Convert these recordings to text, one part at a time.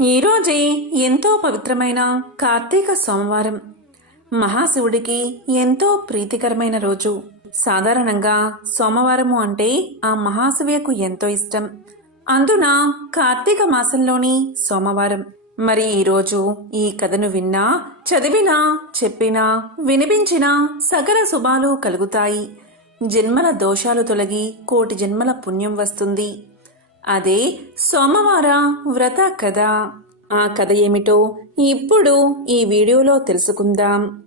ఈరోజే ఎంతో పవిత్రమైన కార్తీక సోమవారం. మహాశివుడికి ఎంతో ప్రీతికరమైన రోజు. సాధారణంగా సోమవారము అంటే ఆ మహాశివకు ఎంతో ఇష్టం. అందున కార్తీక మాసంలోని సోమవారం. మరి ఈరోజు ఈ కథను విన్నా చదివినా చెప్పినా వినిపించినా సకల శుభాలు కలుగుతాయి. జన్మల దోషాలు తొలగి కోటి జన్మల పుణ్యం వస్తుంది. అదే సోమవార వ్రత కథ. ఆ కథ ఏమిటో ఇప్పుడు ఈ వీడియోలో తెలుసుకుందాం.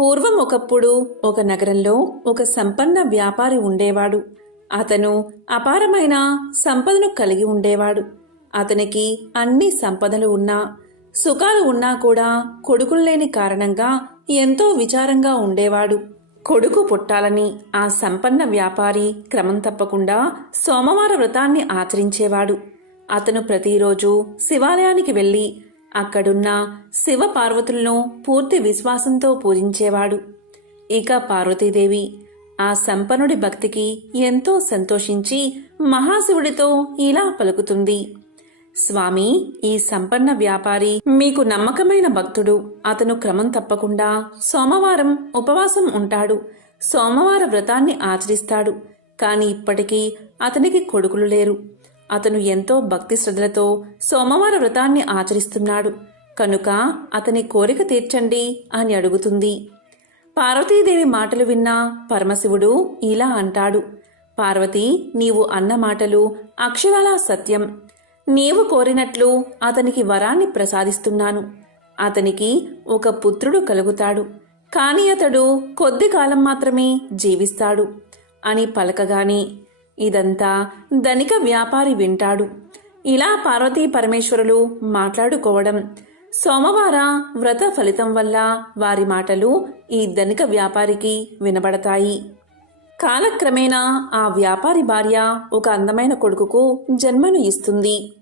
పూర్వం ఒకప్పుడు ఒక నగరంలో ఒక సంపన్న వ్యాపారి ఉండేవాడు. అతను అపారమైన సంపదను కలిగి ఉండేవాడు. అతనికి అన్ని సంపదలు ఉన్నా సుఖాలు ఉన్నా కూడా కొడుకులు లేని కారణంగా ఎంతో విచారంగా ఉండేవాడు. కొడుకు పుట్టాలని ఆ సంపన్న వ్యాపారి క్రమం తప్పకుండా సోమవార వ్రతాన్ని ఆచరించేవాడు. అతను ప్రతిరోజు శివాలయానికి వెళ్ళి అక్కడున్న శివ పార్వతులను పూర్తి విశ్వాసంతో పూజించేవాడు. ఇక పార్వతీదేవి ఆ సంపన్నుడి భక్తికి ఎంతో సంతోషించి మహాశివుడితో ఇలా పలుకుతుంది. స్వామి ఈ సంపన్న వ్యాపారి మీకు నమ్మకమైన భక్తుడు. అతను క్రమం తప్పకుండా సోమవారం ఉపవాసం ఉంటాడు. సోమవార వ్రతాన్ని ఆచరిస్తాడు. కాని ఇప్పటికీ అతనికి కొడుకులు లేరు. అతను ఎంతో భక్తి శ్రద్ధలతో సోమవార వ్రతాన్ని ఆచరిస్తున్నాడు. కనుక అతని కోరిక తీర్చండి అని అడుగుతుంది. పార్వతీదేవి మాటలు విన్న పరమశివుడు ఇలా అంటాడు. పార్వతి నీవు అన్న మాటలు అక్షరాలా సత్యం. నీవు కోరినట్లు అతనికి వరాన్ని ప్రసాదిస్తున్నాను. అతనికి ఒక పుత్రుడు కలుగుతాడు. కాని అతడు కొద్ది కాలం మాత్రమే జీవిస్తాడు. అని పలకగానే ఇదంతా ధనిక వ్యాపారి వింటాడు. ఇలా పార్వతీ పరమేశ్వరులు మాట్లాడుకోవడం సోమవార వ్రత ఫలితం వల్ల వారి మాటలు ఈ ధనిక వ్యాపారికి వినబడతాయి. కాలక్రమేణా ఆ వ్యాపారి భార్య ఒక అందమైన కొడుకుకు జన్మను ఇస్తుంది.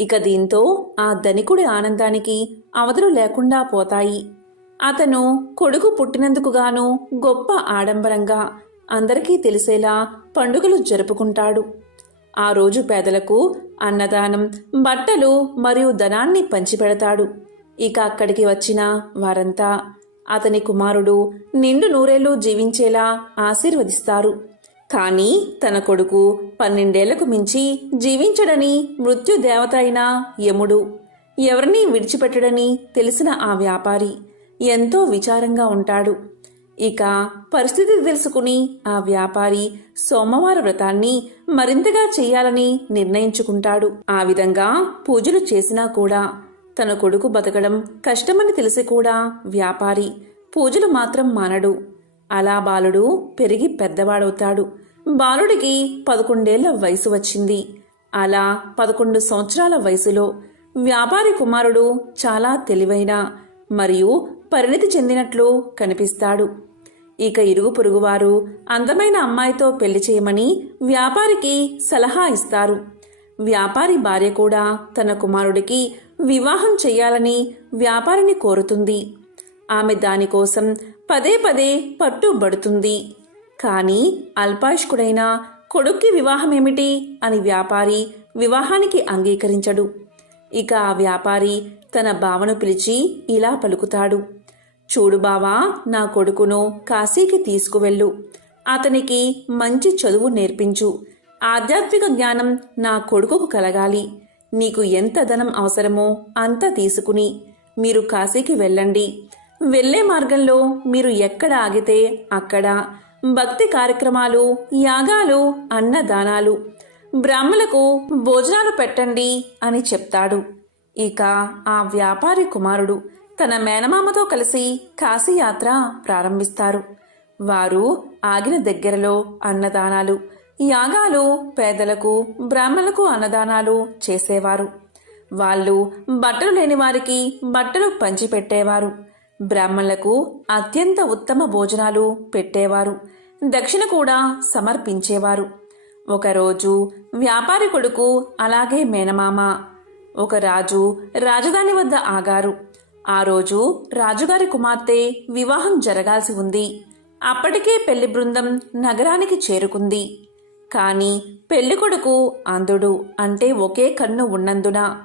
ఇక దీంతో ఆ ధనికుడి ఆనందానికి అవధులు లేకుండా పోతాయి. అతను కొడుకు పుట్టినందుకుగాను గొప్ప ఆడంబరంగా అందరికీ తెలిసేలా పండుగలు జరుపుకుంటాడు. ఆ రోజు పేదలకు అన్నదానం బట్టలు మరియు ధనాన్ని పంచిపెడతాడు. ఇక అక్కడికి వచ్చిన వారంతా అతని కుమారుడు నిండు నూరేళ్ళు జీవించేలా ఆశీర్వదిస్తారు. కానీ తన కొడుకు పన్నెండేళ్ళకు మించి జీవించడని మృత్యు దేవత అయిన యముడు ఎవరినీ విడిచిపెట్టడని తెలిసిన ఆ వ్యాపారి ఎంతో విచారంగా ఉంటాడు. ఇక పరిస్థితి తెలుసుకుని ఆ వ్యాపారి సోమవార వ్రతాన్ని మరింతగా చేయాలని నిర్ణయించుకుంటాడు. ఆ విధంగా పూజలు చేసినా కూడా తన కొడుకు బతకడం కష్టమని తెలిసి కూడా వ్యాపారి పూజలు మాత్రం మానడు. అలా బాలుడు పెరిగి పెద్దవాడవుతాడు. బాలుడికి పదకొండేళ్ళ వయసు వచ్చింది. అలా పదకొండు సంవత్సరాల వయసులో వ్యాపారి కుమారుడు చాలా తెలివైన మరియు పరిణితి చెందినట్లు కనిపిస్తాడు. ఇక ఇరుగు పొరుగువారు అందమైన అమ్మాయితో పెళ్ళి చేయమని వ్యాపారికి సలహా ఇస్తారు. వ్యాపారి భార్య కూడా తన కుమారుడికి వివాహం చెయ్యాలని వ్యాపారిని కోరుతుంది. ఆమె దానికోసం పదే పదే పట్టుబడుతుంది కానీ అల్పాయుష్కుడైన కొడుక్కి వివాహమేమిటి అని వ్యాపారి వివాహానికి అంగీకరించడు. ఇక ఆ వ్యాపారి తన బావను పిలిచి ఇలా పలుకుతాడు. చూడు బావా నా కొడుకును కాశీకి తీసుకువెళ్ళు. అతనికి మంచి చదువు నేర్పించు. ఆధ్యాత్మిక జ్ఞానం నా కొడుకుకు కలగాలి. నీకు ఎంత ధనం అవసరమో అంత తీసుకుని మీరు కాశీకి వెళ్ళండి. వెళ్ళే మార్గంలో మీరు ఎక్కడ ఆగితే అక్కడ భక్తి కార్యక్రమాలు యాగాలు అన్నదానాలు బ్రాహ్మలకు భోజనాలు పెట్టండి అని చెప్తాడు. ఇక ఆ వ్యాపారి కుమారుడు తన మేనమామతో కలిసి కాశీయాత్ర ప్రారంభిస్తారు. వారు ఆగిన దగ్గరలో అన్నదానాలు యాగాలు పేదలకు బ్రాహ్మణులకు అన్నదానాలు చేసేవారు. వాళ్ళు బట్టలు లేని వారికి బట్టలు పంచిపెట్టేవారు. బ్రాహ్మణులకు అత్యంత ఉత్తమ భోజనాలు పెట్టేవారు. దక్షిణ కూడా సమర్పించేవారు. ఒకరోజు వ్యాపారి కొడుకు అలాగే మేనమామ ఒక రాజు రాజధాని వద్ద ఆగారు. ఆ రోజు రాజుగారి కుమార్తె వివాహం జరగాల్సి ఉంది. అప్పటికే పెళ్ళి బృందం నగరానికి చేరుకుంది. కాని పెళ్ళికొడుకు అంధుడు అంటే ఒకే కన్ను ఉన్నందున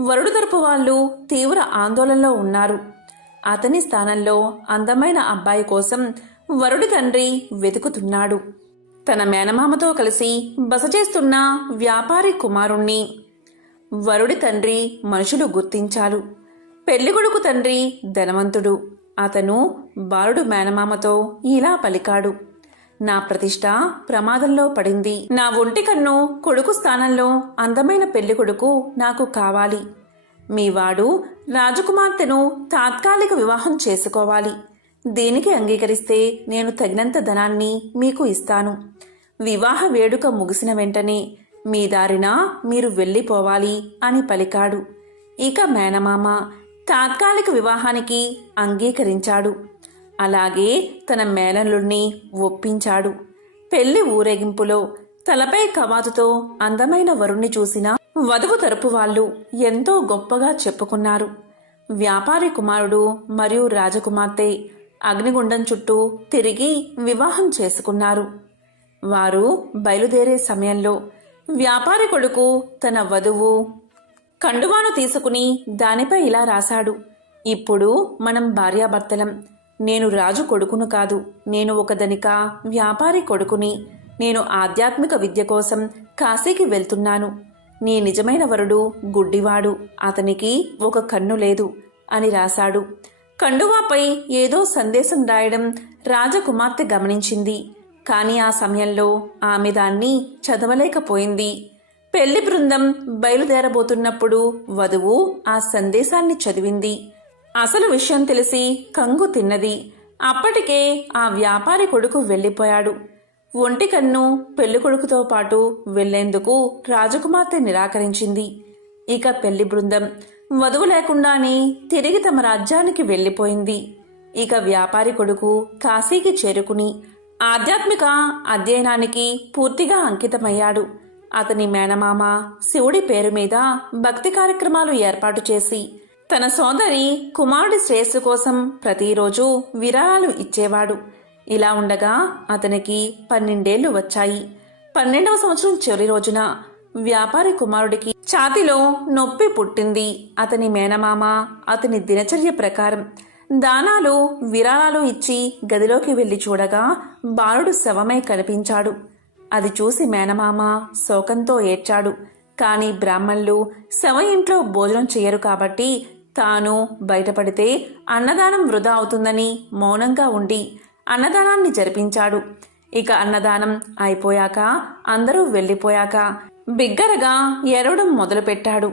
వరుడు తరపు వాళ్ళు తీవ్ర ఆందోళనలో ఉన్నారు. అతని స్థానంలో అందమైన అబ్బాయి కోసం వరుడి తండ్రి వెతుకుతున్నాడు. తన మేనమామతో కలిసి బస చేస్తున్న వ్యాపారి కుమారుణ్ణి వరుడి తండ్రి మనుషులు గుర్తించారు. పెళ్ళికొడుకు తండ్రి ధనవంతుడు. అతను బాలుడు మేనమామతో ఇలా పలికాడు. నా ప్రతిష్ట ప్రమాదంలో పడింది. నా ఒంటి కన్ను కొడుకు స్థానంలో అందమైన పెళ్ళికొడుకు నాకు కావాలి. మీవాడు రాజకుమార్తెను తాత్కాలిక వివాహం చేసుకోవాలి. దీనికి అంగీకరిస్తే నేను తగినంత ధనాన్ని మీకు ఇస్తాను. వివాహ వేడుక ముగిసిన వెంటనే మీ దారిన మీరు వెళ్ళిపోవాలి అని పలికాడు. ఇక మేనమామ తాత్కాలిక వివాహానికి అంగీకరించాడు. అలాగే తన మేనల్లుణ్ణి ఒప్పించాడు. పెళ్ళి ఊరేగింపులో తలపై కవాతుతో అందమైన వరుణ్ణి చూసిన వధువు తరపు వాళ్ళు ఎంతో గొప్పగా చెప్పుకున్నారు. వ్యాపారి కుమారుడు మరియు రాజకుమార్తె అగ్నిగుండం చుట్టూ తిరిగి వివాహం చేసుకున్నారు. వారు బయలుదేరే సమయంలో వ్యాపారి కొడుకు తన వధువు కండువాను తీసుకుని దానిపై ఇలా రాశాడు. ఇప్పుడు మనం భార్యాభర్తలం. నేను రాజు కొడుకును కాదు. నేను ఒక ధనిక వ్యాపారి కొడుకుని. నేను ఆధ్యాత్మిక విద్య కోసం కాశీకి వెళ్తున్నాను. నీ నిజమైన వరుడు గుడ్డివాడు అతనికి ఒక కన్ను లేదు అని రాశాడు. కండువాపై ఏదో సందేశం రాయడం రాజకుమార్తె గమనించింది. కానీ ఆ సమయంలో ఆమె దాన్ని చదవలేకపోయింది. పెళ్ళి బృందం బయలుదేరబోతున్నప్పుడు వధువు ఆ సందేశాన్ని చదివింది. అసలు విషయం తెలిసి కంగు తిన్నది. అప్పటికే ఆ వ్యాపారి కొడుకు వెళ్ళిపోయాడు. ఒంటి కన్ను పాటు వెళ్ళేందుకు రాజకుమార్తె నిరాకరించింది. ఇక పెళ్ళి బృందం వధువు లేకుండానే తిరిగి తమ రాజ్యానికి వెళ్ళిపోయింది. ఇక వ్యాపారి కొడుకు కాశీకి చేరుకుని ఆధ్యాత్మిక అధ్యయనానికి పూర్తిగా అంకితమయ్యాడు. అతని మేనమామ శివుడి పేరు మీద భక్తి కార్యక్రమాలు ఏర్పాటు చేసి తన సోదరి కుమారుడి శ్రేయస్సు కోసం ప్రతిరోజు విరాళాలు ఇచ్చేవాడు. ఇలా ఉండగా అతనికి పన్నెండేళ్ళు వచ్చాయి. పన్నెండవ సంవత్సరం చివరి రోజున వ్యాపారి కుమారుడికి ఛాతిలో నొప్పి పుట్టింది. అతని మేనమామ అతని దినచర్య ప్రకారం దానాలు విరాళాలు ఇచ్చి గదిలోకి వెళ్ళి చూడగా బాలుడు శవమై కనిపించాడు. అది చూసి మేనమామ శోకంతో ఏడ్చాడు. కాని బ్రాహ్మణులు శవ ఇంట్లో భోజనం చేయరు కాబట్టి తాను బయటపడితే అన్నదానం వృధా అవుతుందని మౌనంగా ఉండి అన్నదానాన్ని జరిపించాడు. ఇక అన్నదానం అయిపోయాక అందరూ వెళ్ళిపోయాక బిగ్గరగా ఎరవడం మొదలుపెట్టాడు.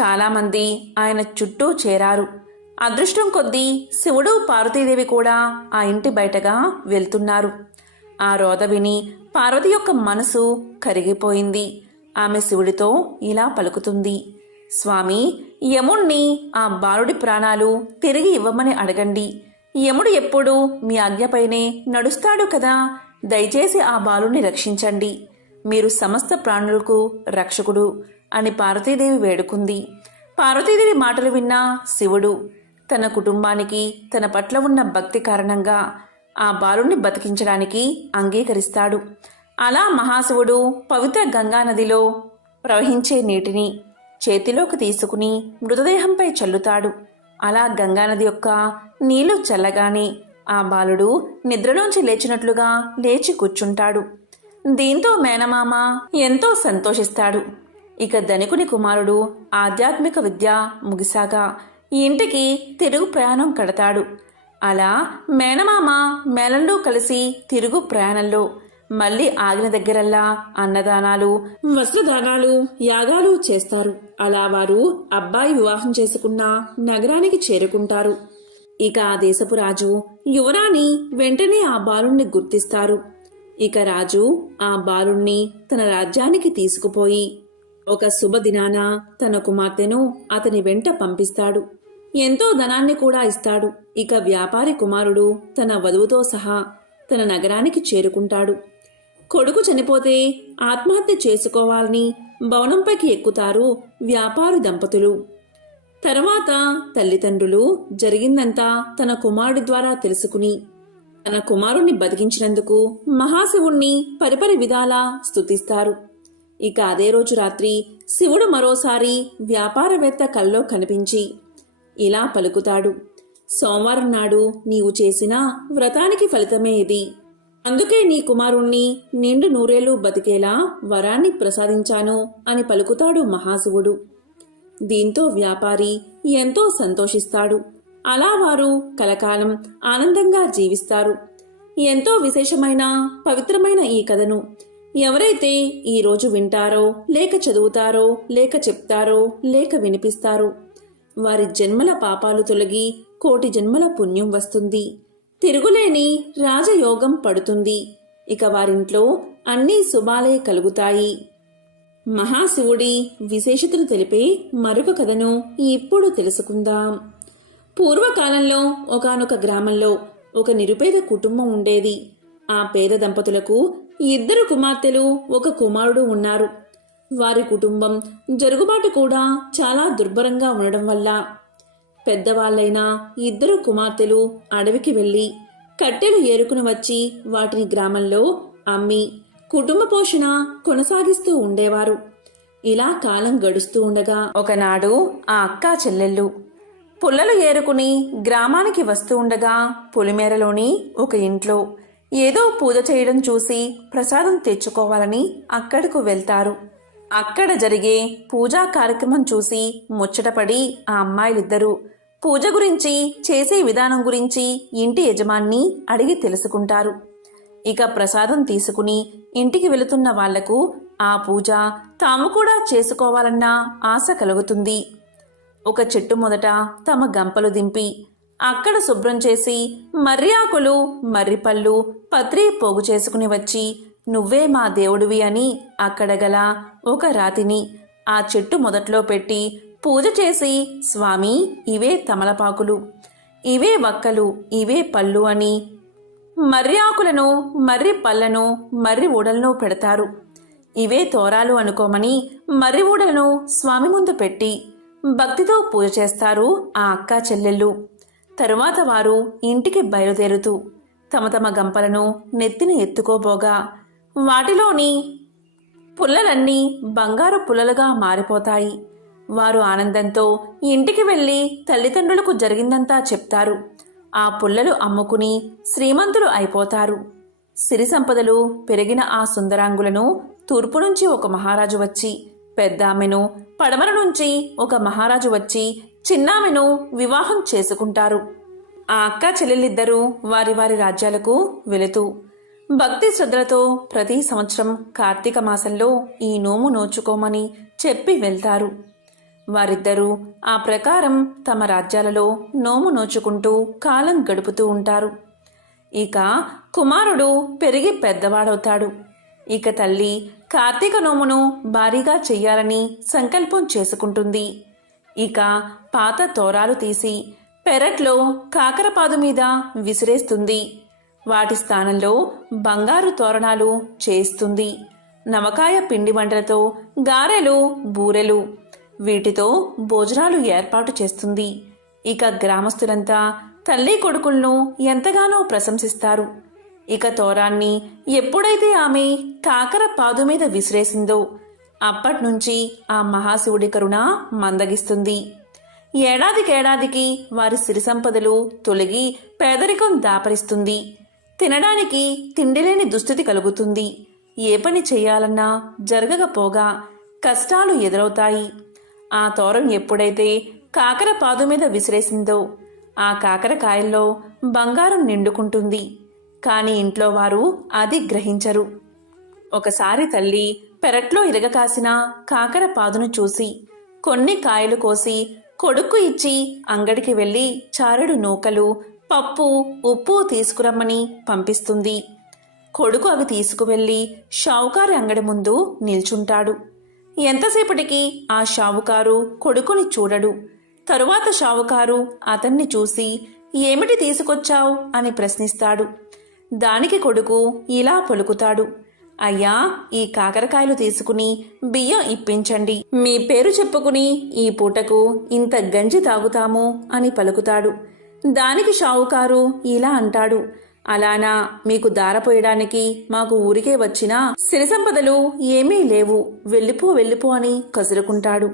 చాలామంది ఆయన చుట్టూ చేరారు. అదృష్టం కొద్దీ శివుడు పార్వతీదేవి కూడా ఆ ఇంటి బయటగా వెళ్తున్నారు. ఆ రోద విని పార్వతి యొక్క మనసు కరిగిపోయింది. ఆమె శివుడితో ఇలా పలుకుతుంది. స్వామి యముణ్ణి ఆ బాలుడి ప్రాణాలు తిరిగి ఇవ్వమని అడగండి. యముడు ఎప్పుడూ మీ ఆజ్ఞపైనే నడుస్తాడు కదా. దయచేసి ఆ బాలుని రక్షించండి. మీరు సమస్త ప్రాణులకు రక్షకుడు అని పార్వతీదేవి వేడుకుంది. పార్వతీదేవి మాటలు విన్న శివుడు తన కుటుంబానికి తన పట్ల ఉన్న భక్తి కారణంగా ఆ బాలుని బతికించడానికి అంగీకరిస్తాడు. అలా మహాశివుడు పవిత్ర గంగా నదిలో ప్రవహించే నీటిని చేతిలోకి తీసుకుని మృతదేహంపై చల్లుతాడు. అలా గంగానది యొక్క నీళ్ళు చల్లగానే ఆ బాలుడు నిద్రలోంచి లేచినట్లుగా లేచి కూర్చుంటాడు. దీంతో మేనమామ ఎంతో సంతోషిస్తాడు. ఇక ధనికుని కుమారుడు ఆధ్యాత్మిక విద్య ముగిసాక ఈ ఇంటికి తిరుగు ప్రయాణం కడతాడు. అలా మేనమామ మేలంలో కలిసి తిరుగు ప్రయాణంలో మళ్ళీ ఆగిన దగ్గరల్లా అన్నదానాలు వస్త్రదానాలు యాగాలు చేస్తారు. అలా వారు అబ్బాయి వివాహం చేసుకున్న నగరానికి చేరుకుంటారు. ఇక ఆ దేశపు రాజు యువరాణి వెంటనే ఆ బాలుణ్ణి గుర్తిస్తారు. ఇక రాజు ఆ బాలుణ్ణి తన రాజ్యానికి తీసుకుపోయి ఒక శుభదినాన తన కుమార్తెను అతని వెంట పంపిస్తాడు. ఎంతో ధనాన్ని కూడా ఇస్తాడు. ఇక వ్యాపారి కుమారుడు తన వధువుతో సహా తన నగరానికి చేరుకుంటాడు. కొడుకు చనిపోతే ఆత్మహత్య చేసుకోవాలని భవనంపైకి ఎక్కుతారు వ్యాపారి దంపతులు. తర్వాత తల్లిదండ్రులు జరిగిందంతా తన కుమారుడి ద్వారా తెలుసుకుని తన కుమారుణ్ణి బతికించినందుకు మహాశివుణ్ణి పరిపరి విధాలా స్తుతిస్తారు. ఇక అదే రోజు రాత్రి శివుడు మరోసారి వ్యాపారవేత్త కల్లో కనిపించి ఇలా పలుకుతాడు. సోమవారం నాడు నీవు చేసిన వ్రతానికి ఫలితమే ఇది అందుకే నీ కుమారుణ్ణి నిండు నూరేళ్ళు బతికేలా వరాన్ని ప్రసాదించాను అని పలుకుతాడు మహాశివుడు. దీంతో వ్యాపారి ఎంతో సంతోషిస్తాడు. అలా వారు కలకాలం ఆనందంగా జీవిస్తారు. ఎంతో విశేషమైన పవిత్రమైన ఈ కథను ఎవరైతే ఈ రోజు వింటారో లేక చదువుతారో లేక చెప్తారో లేక వినిపిస్తారో వారి జన్మల పాపాలు తొలగి కోటి జన్మల పుణ్యం వస్తుంది. తిరుగులేని రాజయోగం పడుతుంది. ఇక వారింట్లో అన్ని శుభాలే కలుగుతాయి. మహాశివుడి విశేషతలు తెలిపే మరొక కథను ఇప్పుడు తెలుసుకుందాం. పూర్వకాలంలో ఒకానొక గ్రామంలో ఒక నిరుపేద కుటుంబం ఉండేది. ఆ పేద దంపతులకు ఇద్దరు కుమార్తెలు ఒక కుమారుడు ఉన్నారు. వారి కుటుంబం జరుగుబాటు కూడా చాలా దుర్భరంగా ఉండడం వల్ల పెద్దవాళ్ళైన ఇద్దరు కుమార్తెలు అడవికి వెళ్ళి కట్టెలు ఏరుకుని వచ్చి వాటిని గ్రామంలో అమ్మి కుటుంబ పోషణ కొనసాగిస్తూ ఉండేవారు. ఇలా కాలం గడుస్తూ ఉండగా ఒకనాడు ఆ అక్కా చెల్లెళ్ళు పుల్లలు ఏరుకుని గ్రామానికి వస్తూ ఉండగా పులిమేరలోని ఒక ఇంట్లో ఏదో పూజ చేయడం చూసి ప్రసాదం తెచ్చుకోవాలని అక్కడకు వెళ్తారు. అక్కడ జరిగే పూజా కార్యక్రమం చూసి ముచ్చటపడి ఆ అమ్మాయిలిద్దరూ పూజ గురించి చేసే విధానం గురించి ఇంటి యజమాన్ని అడిగి తెలుసుకుంటారు. ఇక ప్రసాదం తీసుకుని ఇంటికి వెళుతున్న వాళ్ళకు ఆ పూజ తాము కూడా చేసుకోవాలన్న ఆశ కలుగుతుంది. ఒక చెట్టు మొదట తమ గంపలు దింపి అక్కడ శుభ్రం చేసి మర్రి ఆకులు పత్రి పోగు చేసుకుని వచ్చి నువ్వే మా దేవుడివి అని అక్కడ గల ఒక రాతిని ఆ చెట్టు మొదట్లో పెట్టి పూజ చేసి స్వామి ఇవే తమలపాకులు ఇవే వక్కలు ఇవే పళ్ళు అని మర్రి ఆకులను మర్రి పళ్ళను మర్రి ఊడలను పెడతారు. ఇవే తోరాలు అనుకోమని మర్రి ఊడలను స్వామి ముందు పెట్టి భక్తితో పూజ చేస్తారు ఆ అక్క చెల్లెళ్ళు. తరువాత వారు ఇంటికి బయలుదేరుతూ తమ తమ గంపలను నెత్తిన ఎత్తుకోబోగా వాటిలోని పుల్లలన్నీ బంగారు పుల్లలుగా మారిపోతాయి. వారు ఆనందంతో ఇంటికి వెళ్ళి తల్లిదండ్రులకు జరిగిందంతా చెప్తారు. ఆ పుల్లలు అమ్ముకుని శ్రీమంతులు అయిపోతారు. సిరి సంపదలు పెరిగిన ఆ సుందరాంగులను తూర్పు నుంచి ఒక మహారాజు వచ్చి పెద్దామెను పడమర నుంచి ఒక మహారాజు వచ్చి చిన్నామెను వివాహం చేసుకుంటారు. ఆ అక్క చెల్లెలిద్దరూ వారి వారి రాజ్యాలకు వెళుతూ భక్తి శ్రద్ధలతో ప్రతి సంవత్సరం కార్తీక మాసంలో ఈ నోము నోచుకోమని చెప్పి వెళ్తారు. వారిద్దరూ ఆ ప్రకారం తమ రాజ్యాలలో నోము నోచుకుంటూ కాలం గడుపుతూ ఉంటారు. ఇక కుమారుడు పెరిగి పెద్దవాడవుతాడు. ఇక తల్లి కార్తీక నోమును భారీగా చెయ్యాలని సంకల్పం చేసుకుంటుంది. ఇక పాత తోరాలు తీసి పెరట్లో కాకరపాదు మీద విసిరేస్తుంది. వాటి స్థానంలో బంగారు తోరణాలు చేస్తుంది నవకాయ పిండి వంటలతో గారెలు బూరెలు వీటితో భోజనాలు ఏర్పాటు చేస్తుంది. ఇక గ్రామస్తులంతా తల్లి కొడుకులను ఎంతగానో ప్రశంసిస్తారు. ఇక తోరాన్ని ఎప్పుడైతే ఆమె కాకర పాదు మీద విసిరేసిందో అప్పట్నుంచి ఆ మహాశివుడి కరుణ మందగిస్తుంది. ఏడాదికేడాదికి వారి సిరి సంపదలు తొలగి పేదరికం దాపరిస్తుంది. తినడానికి తిండిలేని దుస్థితి కలుగుతుంది. ఏ పని చేయాలన్నా జరగకపోగా కష్టాలు ఎదురవుతాయి. ఆ తోరం ఎప్పుడైతే కాకర పాదు మీద విసిరేసిందో ఆ కాకరకాయల్లో బంగారం నిండుకుంటుంది. కాని ఇంట్లో వారు అది గ్రహించరు. ఒకసారి తల్లి పెరట్లో ఇరగకాసిన కాకర పాదును చూసి కొన్ని కాయలు కోసి కొడుకు ఇచ్చి అంగడికి వెళ్ళి చారుడు నూకలు పప్పు ఉప్పు తీసుకురమ్మని పంపిస్తుంది. కొడుకు అవి తీసుకువెళ్ళి షావుకారి అంగడి ముందు నిల్చుంటాడు. ఎంతసేపటికి ఆ షావుకారు కొడుకుని చూడడు. తరువాత షావుకారు అతన్ని చూసి ఏమిటి తీసుకొచ్చావు? అని ప్రశ్నిస్తాడు. దానికి కొడుకు ఇలా పలుకుతాడు. అయ్యా ఈ కాకరకాయలు తీసుకుని బియ్యం ఇప్పించండి. మీ పేరు చెప్పుకుని ఈ పూటకు ఇంత గంజి తాగుతాము అని పలుకుతాడు. దానికి షావుకారు ఇలా అంటాడు. అలానా మీకు దారపోయడానికి మాకు ఊరికే వచ్చినా సిరి సంపదలు ఏమీ లేవు. వెళ్ళిపో వెళ్ళిపో అని కసురుకుంటాడు.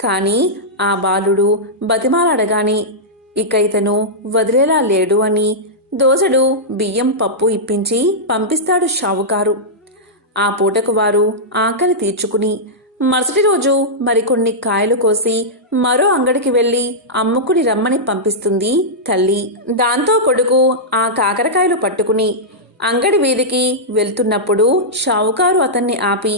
కానీ ఆ బాలుడు బతిమాలడగాని ఇక ఇతను వదిలేలా లేడు అని దోసడు బియ్యం పప్పు ఇప్పించి పంపిస్తాడు షావుకారు. ఆ పూటకు వారు ఆకలి తీర్చుకుని మరుసటి రోజు మరికొన్ని కాయలు కోసి మరో అంగడికి వెళ్ళి అమ్ముకుని రమ్మని పంపిస్తుంది తల్లి. దాంతో కొడుకు ఆ కాకరకాయలు పట్టుకుని అంగడి వీధికి వెళ్తున్నప్పుడు షావుకారు అతన్ని ఆపి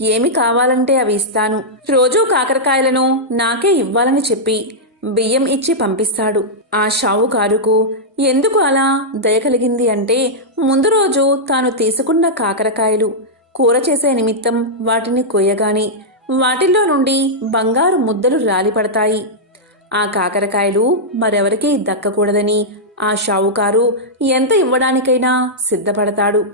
ఏమి కావాలంటే అవి ఇస్తాను. రోజూ కాకరకాయలను నాకే ఇవ్వాలని చెప్పి బియ్యం ఇచ్చి పంపిస్తాడు. ఆ షావుకారుకు ఎందుకు అలా దయ కలిగింది అంటే ముందు రోజు తాను తీసుకున్న కాకరకాయలు కూర చేసే నిమిత్తం వాటిని కొయ్యగానే వాటిల్లో నుండి బంగారు ముద్దలు రాలిపడతాయి. ఆ కాకరకాయలు మరెవరికీ దక్కకూడదని ఆ షావుకారు ఎంత ఇవ్వడానికైనా సిద్ధపడతాడు.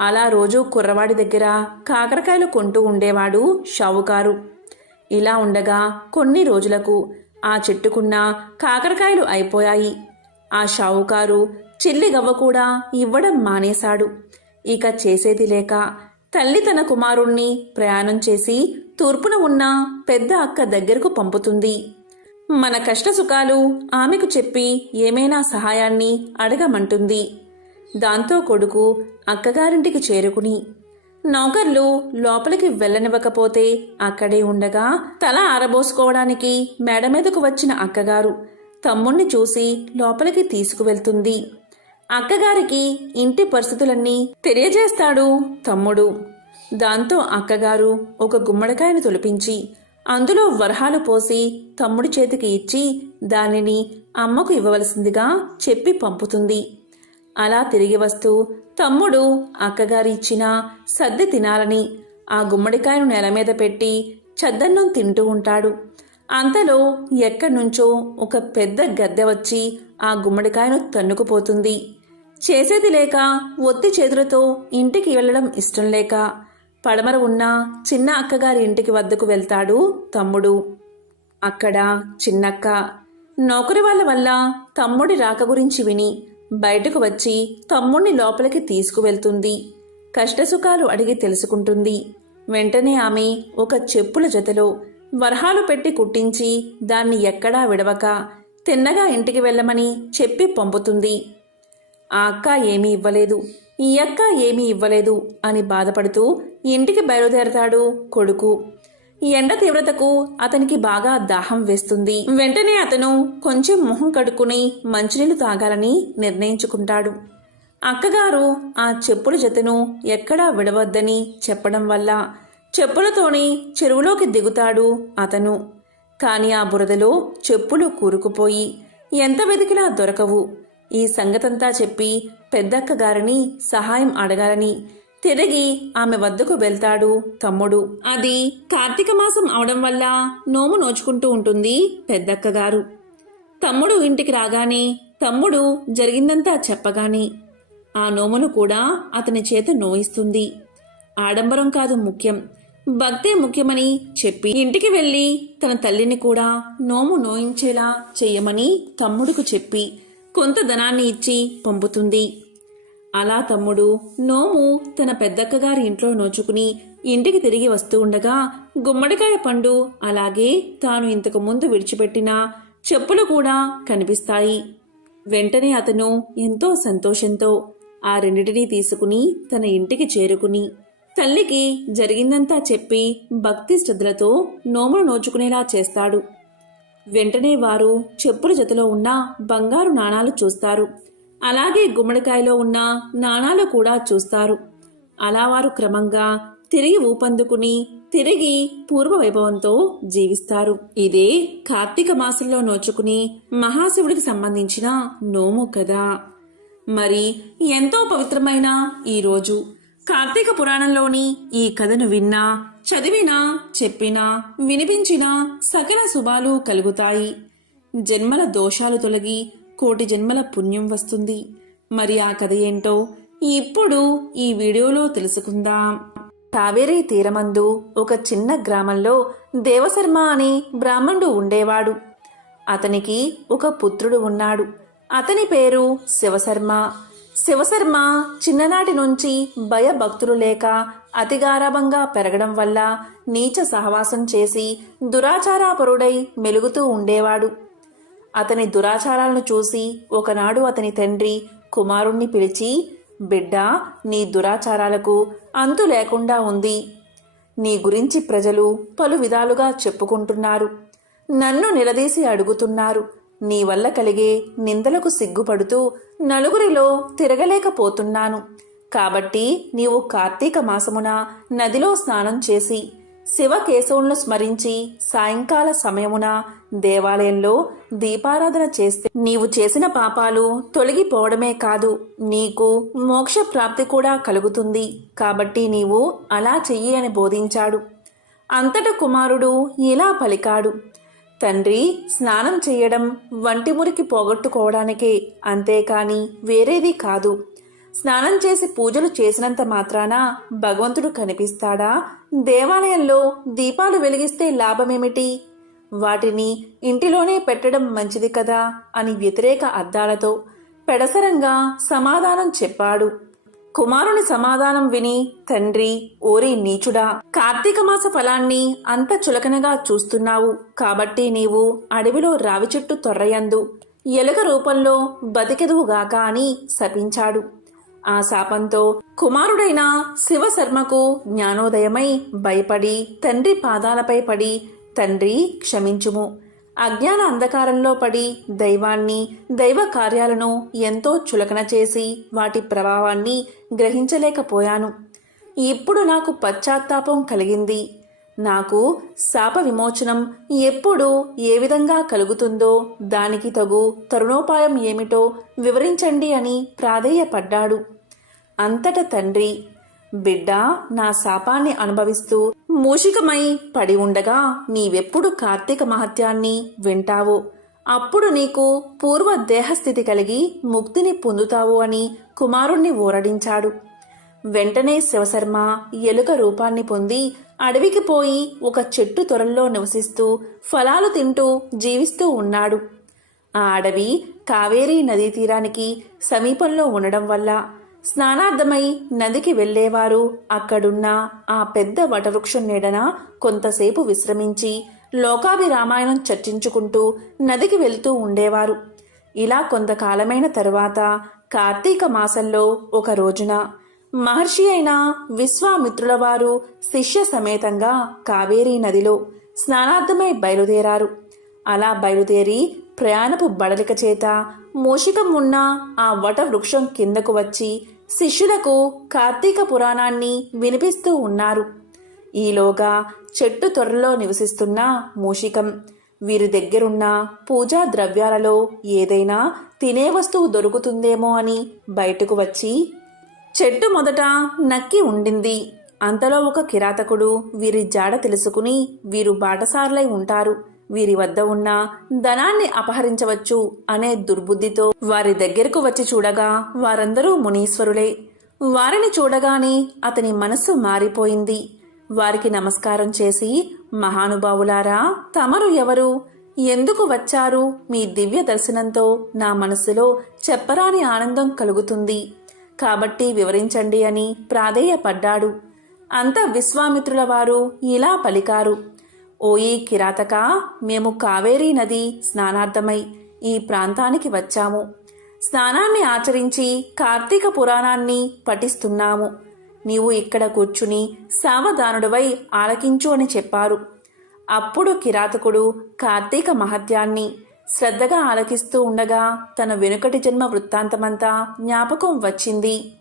అలా రోజు కుర్రవాడి దగ్గర కాకరకాయలు కొంటూ ఉండేవాడు షావుకారు. ఇలా ఉండగా కొన్ని రోజులకు ఆ చెట్టుకున్న కాకరకాయలు అయిపోయాయి. ఆ షావుకారు చిల్లి గవ్వ కూడా ఇవ్వడం మానేశాడు. ఇక చేసేది లేక తల్లి తన కుమారుణ్ణి ప్రయాణం చేసి తూర్పున ఉన్న పెద్ద అక్క దగ్గరకు పంపుతుంది. మన కష్టసుఖాలు ఆమెకు చెప్పి ఏమైనా సహాయాన్ని అడగమంటుంది. దాంతో కొడుకు అక్కగారింటికి చేరుకుని నౌకర్లు లోపలికి వెళ్ళనివ్వకపోతే అక్కడే ఉండగా తల ఆరబోసుకోవడానికి మేడ మీదకు వచ్చిన అక్కగారు తమ్ముణ్ణి చూసి లోపలికి తీసుకువెళ్తుంది. అక్కగారికి ఇంటి పరిస్థితులన్నీ తెలియజేస్తాడు తమ్ముడు. దాంతో అక్కగారు ఒక గుమ్మడికాయను తొలిపించి అందులో వరహాలు పోసి తమ్ముడి చేతికి ఇచ్చి దానిని అమ్మకు ఇవ్వవలసిందిగా చెప్పి పంపుతుంది. అలా తిరిగి వస్తూ తమ్ముడు అక్కగారి ఇచ్చిన సద్ది తినాలని ఆ గుమ్మడికాయను నేల మీద పెట్టి చద్దన్నం తింటూ ఉంటాడు. అంతలో ఎక్కడి నుంచో ఒక పెద్ద గద్దె వచ్చి ఆ గుమ్మడికాయను తన్నుకుపోతుంది. చేసేది లేక ఒత్తి చేతులతో ఇంటికి వెళ్ళడం ఇష్టం లేక పడమర ఉన్న చిన్న అక్కగారి ఇంటికి వద్దకు వెళ్తాడు తమ్ముడు. అక్కడ చిన్నక్క. నౌకరి వాళ్ళ వల్ల తమ్ముడి రాక గురించి విని బయటకు వచ్చి తమ్ముణ్ణి లోపలికి తీసుకువెళ్తుంది. కష్టసుఖాలు అడిగి తెలుసుకుంటుంది. వెంటనే ఆమె ఒక చెప్పుల జతలో వరహాలు పెట్టి కుట్టించి దాన్ని ఎక్కడా విడవక తిన్నగా ఇంటికి వెళ్ళమని చెప్పి పంపుతుంది. ఆ అక్క ఏమీ ఇవ్వలేదు. ఈ అక్క ఏమీ ఇవ్వలేదు అని బాధపడుతూ ఇంటికి బయలుదేరతాడు కొడుకు. ఎండ తీవ్రతకు అతనికి బాగా దాహం వేస్తుంది. వెంటనే అతను కొంచెం మొహం కడుక్కుని మంచినీళ్ళు తాగాలని నిర్ణయించుకుంటాడు. అక్కగారు ఆ చెప్పుల జతను ఎక్కడా విడవద్దని చెప్పడం వల్ల చెప్పులతోని చెరువులోకి దిగుతాడు అతను. కాని ఆ బురదలో చెప్పులు కూరుకుపోయి ఎంత వెతికినా దొరకవు. ఈ సంగతంతా చెప్పి పెద్దక్క గారిని సహాయం అడగాలని తిరిగి ఆమె వద్దకు వెళ్తాడు తమ్ముడు. అది కార్తీక మాసం అవడం వల్ల నోము నోచుకుంటూ ఉంటుంది పెద్దక్క గారు. తమ్ముడు ఇంటికి రాగానే తమ్ముడు జరిగిందంతా చెప్పగానే ఆ నోమును కూడా అతని చేత నోయిస్తుంది. ఆడంబరం కాదు ముఖ్యం. భక్తే ముఖ్యమని చెప్పి ఇంటికి వెళ్ళి తన తల్లిని కూడా నోము నోయించేలా చెయ్యమని తమ్ముడుకు చెప్పి కొంత ధనాన్ని ఇచ్చి పంపుతుంది. అలా తమ్ముడు నోము తన పెద్దక్కగారి ఇంట్లో నోచుకుని ఇంటికి తిరిగి వస్తూ ఉండగా గుమ్మడికాయ పండు అలాగే తాను ఇంతకు ముందు విడిచిపెట్టిన చెప్పులు కూడా కనిపిస్తాయి. వెంటనే అతను ఎంతో సంతోషంతో ఆ రెండిటినీ తీసుకుని తన ఇంటికి చేరుకుని తల్లికి జరిగిందంతా చెప్పి భక్తి శ్రద్ధలతో నోమును నోచుకునేలా చేస్తాడు. వెంటనే వారు చెప్పుల జతలో ఉన్న బంగారు నాణాలు చూస్తారు. అలాగే గుమ్మడికాయలో ఉన్న నాణాలు కూడా చూస్తారు. అలా వారు క్రమంగా తిరిగి ఊపందుకుని తిరిగి పూర్వ వైభవంతో జీవిస్తారు. ఇదే కార్తీక మాసంలో నోచుకుని మహాశివుడికి సంబంధించిన నోము కదా మరి ఎంతో పవిత్రమైన ఈ రోజు కార్తీక పురాణంలోని ఈ కథను విన్నా చదివినా చెప్పినా వినిపించినా సకల శుభాలు కలుగుతాయి. జన్మల దోషాలు తొలగి కోటి జన్మల పుణ్యం వస్తుంది. మరి ఆ కథ ఏంటో ఇప్పుడు ఈ వీడియోలో తెలుసుకుందాం. కావేరీ తీరమందు ఒక చిన్న గ్రామంలో దేవశర్మ అనే బ్రాహ్మణుడు ఉండేవాడు. అతనికి ఒక పుత్రుడు ఉన్నాడు. అతని పేరు శివశర్మ. శివశర్మ చిన్ననాటి నుంచి భయభక్తులు లేక అతిగారాభంగా పెరగడం వల్ల నీచ సహవాసం చేసి దురాచారాపరుడై మెలుగుతూ ఉండేవాడు. అతని దురాచారాలను చూసి ఒకనాడు అతని తండ్రి కుమారుణ్ణి పిలిచి బిడ్డా నీ దురాచారాలకు అంతు లేకుండా ఉంది. నీ గురించి ప్రజలు పలు విధాలుగా చెప్పుకుంటున్నారు. నన్ను నిలదీసి అడుగుతున్నారు. నీ వల్ల కలిగే నిందలకు సిగ్గుపడుతూ నలుగురిలో తిరగలేకపోతున్నాను. కాబట్టి నీవు కార్తీక మాసమున నదిలో స్నానం చేసి శివకేశవులను స్మరించి సాయంకాల సమయమున దేవాలయంలో దీపారాధన చేస్తే నీవు చేసిన పాపాలు తొలగిపోవడమే కాదు నీకు మోక్ష ప్రాప్తి కూడా కలుగుతుంది. కాబట్టి నీవు అలా చెయ్యి అని బోధించాడు. అంతట కుమారుడు ఇలా పలికాడు. తండ్రి స్నానం చేయడం వంటి మురికి పోగొట్టుకోవడానికే అంతేకాని వేరేది కాదు. స్నానం చేసి పూజలు చేసినంత మాత్రాన భగవంతుడు కనిపిస్తాడా? దేవాలయంలో దీపాలు వెలిగిస్తే లాభమేమిటి? వాటిని ఇంటిలోనే పెట్టడం మంచిది కదా అని వ్యతిరేక అద్దాలతో పెడసరంగా సమాధానం చెప్పాడు. కుమారుని సమాధానం విని తండ్రి ఓరి నీచుడా కార్తీక మాస ఫలాన్ని అంత చులకనగా చూస్తున్నావు. కాబట్టి నీవు అడవిలో రావి చెట్టు తొర్రయందు ఎలుక రూపంలో బతికెదువుగాక అని శపించాడు. ఆ శాపంతో కుమారుడైన శివశర్మకు జ్ఞానోదయమై భయపడి తండ్రి పాదాలపై పడి తండ్రి క్షమించుము. అజ్ఞాన అంధకారంలో పడి దైవాన్ని దైవ కార్యాలను ఎంతో చులకన చేసి వాటి ప్రభావాన్ని గ్రహించలేకపోయాను. ఇప్పుడు నాకు పశ్చాత్తాపం కలిగింది. నాకు శాప విమోచనం ఎప్పుడు ఏ విధంగా కలుగుతుందో దానికి తగు తరుణోపాయం ఏమిటో వివరించండి అని ప్రాధేయపడ్డాడు. అంతట తండ్రి బిడ్డ నా శాపాన్ని అనుభవిస్తూ మూషికమై పడి ఉండగా నీవెప్పుడు కార్తీక మహత్యాన్ని వింటావో. అప్పుడు నీకు పూర్వ దేహస్థితి కలిగి ముక్తిని పొందుతావు అని కుమారుణ్ణి ఊరడించాడు. వెంటనే శివశర్మ ఎలుక రూపాన్ని పొంది అడవికి పోయి ఒక చెట్టు తొరల్లో నివసిస్తూ ఫలాలు తింటూ జీవిస్తూ ఉన్నాడు. ఆ అడవి కావేరీ నదీ తీరానికి సమీపంలో ఉండడం వల్ల స్నానార్థమై నదికి వెళ్ళేవారు అక్కడున్న ఆ పెద్ద వటవృక్షం నీడన కొంతసేపు విశ్రమించి లోకాభిరామాయణం చర్చించుకుంటూ నదికి వెళ్తూ ఉండేవారు. ఇలా కొంతకాలమైన తరువాత కార్తీక మాసంలో ఒక రోజున మహర్షి అయిన విశ్వామిత్రుల వారు శిష్య సమేతంగా కావేరీ నదిలో స్నానార్థమై బయలుదేరారు. అలా బయలుదేరి ప్రయాణపు బడలిక చేత మూషికం ఉన్న ఆ వట వృక్షం కిందకు వచ్చి శిష్యులకు కార్తీక పురాణాన్ని వినిపిస్తూ ఉన్నారు. ఈలోగా చెట్టు త్వరలో నివసిస్తున్న మూషికం వీరి దగ్గరున్న పూజా ద్రవ్యాలలో ఏదైనా తినే వస్తువు దొరుకుతుందేమో అని బయటకు వచ్చి చెట్టు మొదట నక్కి ఉండింది. అంతలో ఒక కిరాతకుడు వీరి జాడ తెలుసుకుని వీరు బాటసార్లై ఉంటారు. వీరి వద్ద ఉన్న ధనాన్ని అపహరించవచ్చు అనే దుర్బుద్ధితో వారి దగ్గరకు వచ్చి చూడగా వారందరూ మునీశ్వరులే. వారిని చూడగానే అతని మనస్సు మారిపోయింది. వారికి నమస్కారం చేసి మహానుభావులారా తమరు ఎవరు? ఎందుకు వచ్చారు? మీ దివ్య దర్శనంతో నా మనస్సులో చెప్పరాని ఆనందం కలుగుతుంది. కాబట్టి వివరించండి అని ప్రాధేయపడ్డాడు. అంత విశ్వామిత్రుల వారు ఇలా పలికారు. ఓయి కిరాతక మేము కావేరీ నది స్నానార్థమై ఈ ప్రాంతానికి వచ్చాము. స్నానాన్ని ఆచరించి కార్తీక పురాణాన్ని పఠిస్తున్నాము. నీవు ఇక్కడ కూర్చుని సావధానుడివై ఆలకించు అని చెప్పారు. అప్పుడు కిరాతకుడు కార్తీక మహత్యాన్ని శ్రద్ధగా ఆలకిస్తూ ఉండగా తన వెనుకటి జన్మ వృత్తాంతమంతా జ్ఞాపకం వచ్చింది.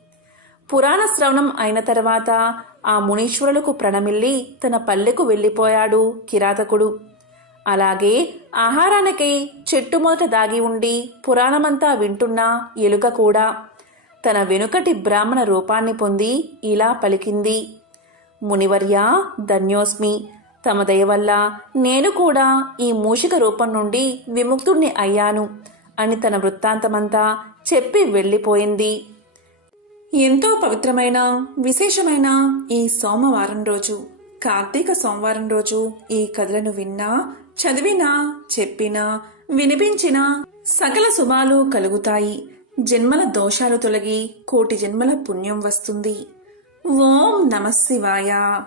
పురాణ శ్రవణం అయిన తర్వాత ఆ మునీశ్వరులకు ప్రణమిల్లి తన పల్లెకు వెళ్ళిపోయాడు కిరాతకుడు. అలాగే ఆహారానికై చెట్టు మొదట దాగి ఉండి పురాణమంతా వింటున్న ఎలుక కూడా తన వెనుకటి బ్రాహ్మణ రూపాన్ని పొంది ఇలా పలికింది. మునివర్య ధన్యోస్మి తమ దయ వల్ల నేను కూడా ఈ మూషిక రూపం నుండి విముక్తుణ్ణి అయ్యాను అని తన వృత్తాంతమంతా చెప్పి వెళ్ళిపోయింది. ఎంతో పవిత్రమైన విశేషమైన ఈ సోమవారం రోజు. కార్తీక సోమవారం రోజు ఈ కథలను విన్నా చదివినా చెప్పినా వినిపించినా సకల శుభాలు కలుగుతాయి. జన్మల దోషాలు తొలగి కోటి జన్మల పుణ్యం వస్తుంది. ఓం నమ శివాయ.